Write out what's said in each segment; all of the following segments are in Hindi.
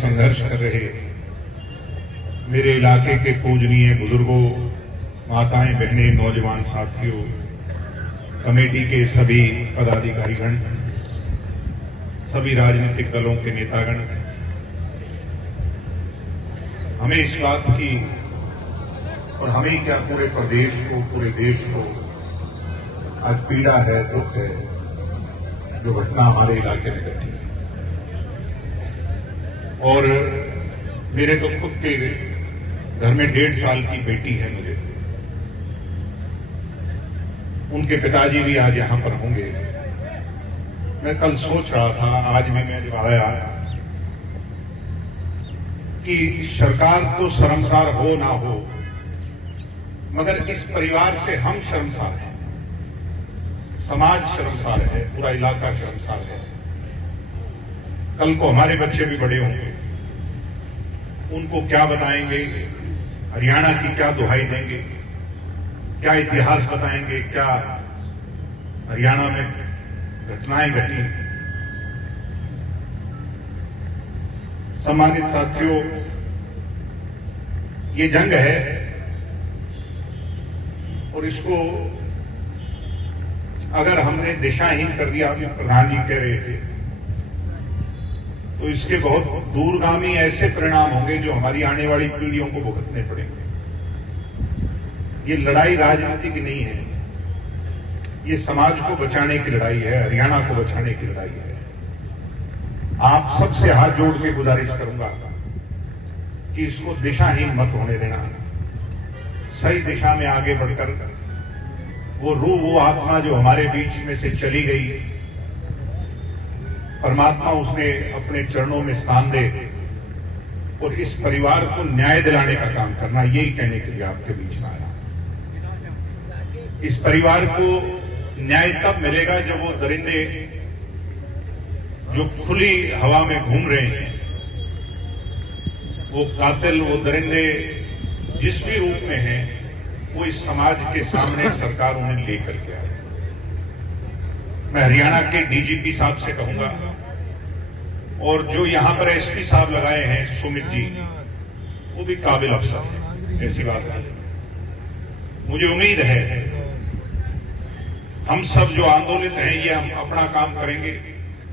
संघर्ष कर रहे मेरे इलाके के पूजनीय बुजुर्गों, माताएं, बहनें, नौजवान साथियों, कमेटी के सभी पदाधिकारीगण, सभी राजनीतिक दलों के नेतागण, हमें इस बात की और हमें क्या पूरे प्रदेश को, पूरे देश को आज पीड़ा है, दुख है जो घटना हमारे इलाके में घटी। और मेरे तो खुद के घर में 1.5 साल की बेटी है मुझे, उनके पिताजी भी आज यहां पर होंगे। मैं कल सोच रहा था, आज भी मैं जब आया, कि सरकार तो शर्मसार हो ना हो, मगर इस परिवार से हम शर्मसार हैं, समाज शर्मसार है, पूरा इलाका शर्मसार है। कल को हमारे बच्चे भी बड़े होंगे, उनको क्या बताएंगे, हरियाणा की क्या दुहाई देंगे, क्या इतिहास बताएंगे, क्या हरियाणा में घटनाएं घटी। सम्मानित साथियों, ये जंग है और इसको अगर हमने दिशाहीन कर दिया, अभी प्रधान जी कह रहे थे, तो इसके बहुत दूरगामी ऐसे परिणाम होंगे जो हमारी आने वाली पीढ़ियों को भुगतने पड़ेंगे। ये लड़ाई राजनीति की नहीं है, ये समाज को बचाने की लड़ाई है, हरियाणा को बचाने की लड़ाई है। आप सबसे हाथ जोड़ के गुजारिश करूंगा कि इसको दिशाहीन मत होने देना, सही दिशा में आगे बढ़कर वो रूह, वो आत्मा जो हमारे बीच में से चली गई, परमात्मा उसने अपने चरणों में स्थान दे और इस परिवार को न्याय दिलाने का काम करना, यही कहने के लिए आपके बीच में आया। इस परिवार को न्याय तब मिलेगा जब वो दरिंदे जो खुली हवा में घूम रहे हैं, वो कातिल, वो दरिंदे जिस भी रूप में हैं, वो इस समाज के सामने सरकार उन्हें लेकर के आए। मैं हरियाणा के डीजीपी साहब से कहूंगा, और जो यहां पर एसपी साहब लगाए हैं सुमित जी, वो भी काबिल अफसर हैं, ऐसी बात नहीं। मुझे उम्मीद है हम सब जो आंदोलित हैं, ये हम अपना काम करेंगे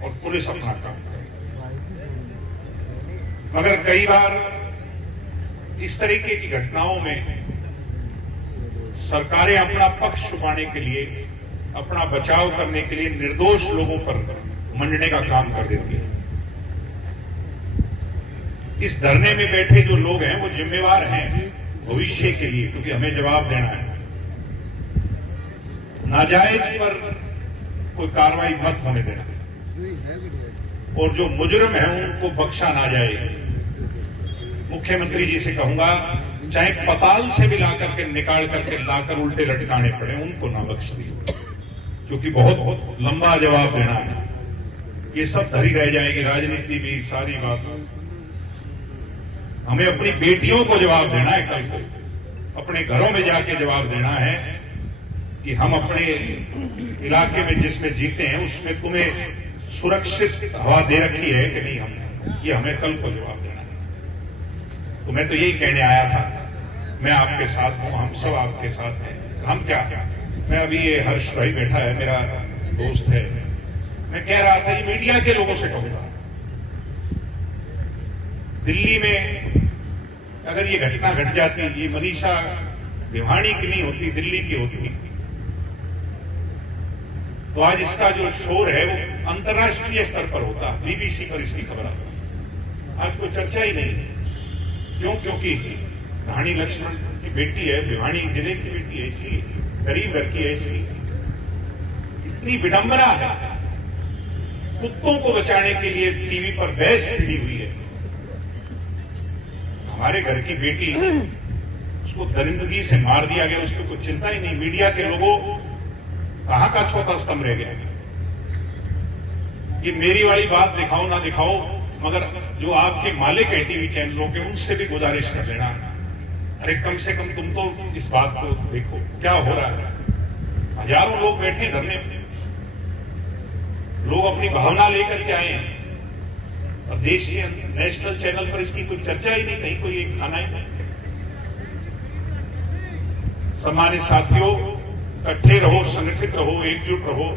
और पुलिस अपना काम करेगी। मगर कई बार इस तरीके की घटनाओं में सरकारें अपना पक्ष छुपाने के लिए, अपना बचाव करने के लिए निर्दोष लोगों पर मंडने का काम कर देती है। इस धरने में बैठे जो लोग हैं वो जिम्मेवार हैं भविष्य के लिए, क्योंकि हमें जवाब देना है। नाजायज पर कोई कार्रवाई मत होने देना, और जो मुजरिम है उनको बख्शा ना जाए। मुख्यमंत्री जी से कहूंगा, चाहे पताल से भी लाकर के निकाल करके लाकर उल्टे लटकाने पड़े, उनको ना बख्श दिए, क्योंकि बहुत बहुत लंबा जवाब देना है। ये सब धरी रह जाएगी, राजनीति भी, सारी बात। हमें अपनी बेटियों को जवाब देना है, कल को अपने घरों में जाके जवाब देना है कि हम अपने इलाके में जिसमें जीते हैं उसमें तुम्हें सुरक्षित हवा दे रखी है कि नहीं हमने, ये हमें कल को जवाब देना है। तो मैं तो यही कहने आया था, मैं आपके साथ हूं, हम सब आपके साथ हैं। हम क्या, मैं अभी ये हर्ष भाई बैठा है, मेरा दोस्त है, मैं कह रहा था, ये मीडिया के लोगों से कहूंगा, दिल्ली में अगर ये घटना घट जाती, ये मनीषा भिवानी की नहीं होती, दिल्ली की होती, तो आज इसका जो शोर है वो अंतर्राष्ट्रीय स्तर पर होता, बीबीसी पर इसकी खबर आती। आज कोई चर्चा ही नहीं। क्यों? क्योंकि रानी लक्ष्मण की बेटी है, भिवानी जिले की बेटी है, इसलिए गरीब घर की है, इसलिए इतनी विडंबना है। कुत्तों को बचाने के लिए टीवी पर बहस छिड़ी हुई है। हमारे घर की बेटी, उसको दरिंदगी से मार दिया गया, उस पर कोई चिंता ही नहीं। मीडिया के लोगों कहां का छोटा स्तंभ रह गया। ये मेरी वाली बात दिखाओ ना दिखाओ, मगर जो आपके मालिक है टीवी चैनलों के, उनसे भी गुजारिश कर लेना, अरे कम से कम तुम तो इस बात को देखो क्या हो रहा है। हजारों लोग बैठे धरने पे, लोग अपनी भावना लेकर के आए हैं। और देश के नेशनल चैनल पर इसकी कोई चर्चा ही नहीं, कहीं कोई एक खाना ही नहीं। सम्मानित साथियों, इकट्ठे रहो, संगठित रहो, एकजुट रहो।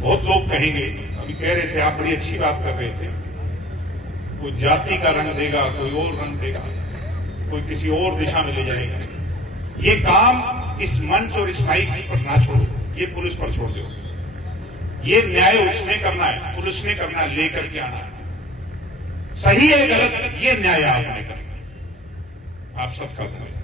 बहुत लोग कहेंगे, अभी कह रहे थे, आप बड़ी अच्छी बात कर रहे थे, कोई जाति का रंग देगा, कोई और रंग देगा, कोई किसी और दिशा में ले जाएगा। ये काम इस मंच और इस माइक पर ना छोड़ो, ये पुलिस पर छोड़ दो। ये न्याय उसने करना है, पुलिस ने करना है, लेकर के आना है। सही है गलत, ये न्याय आपने करना है। आप सबका धन्यवाद।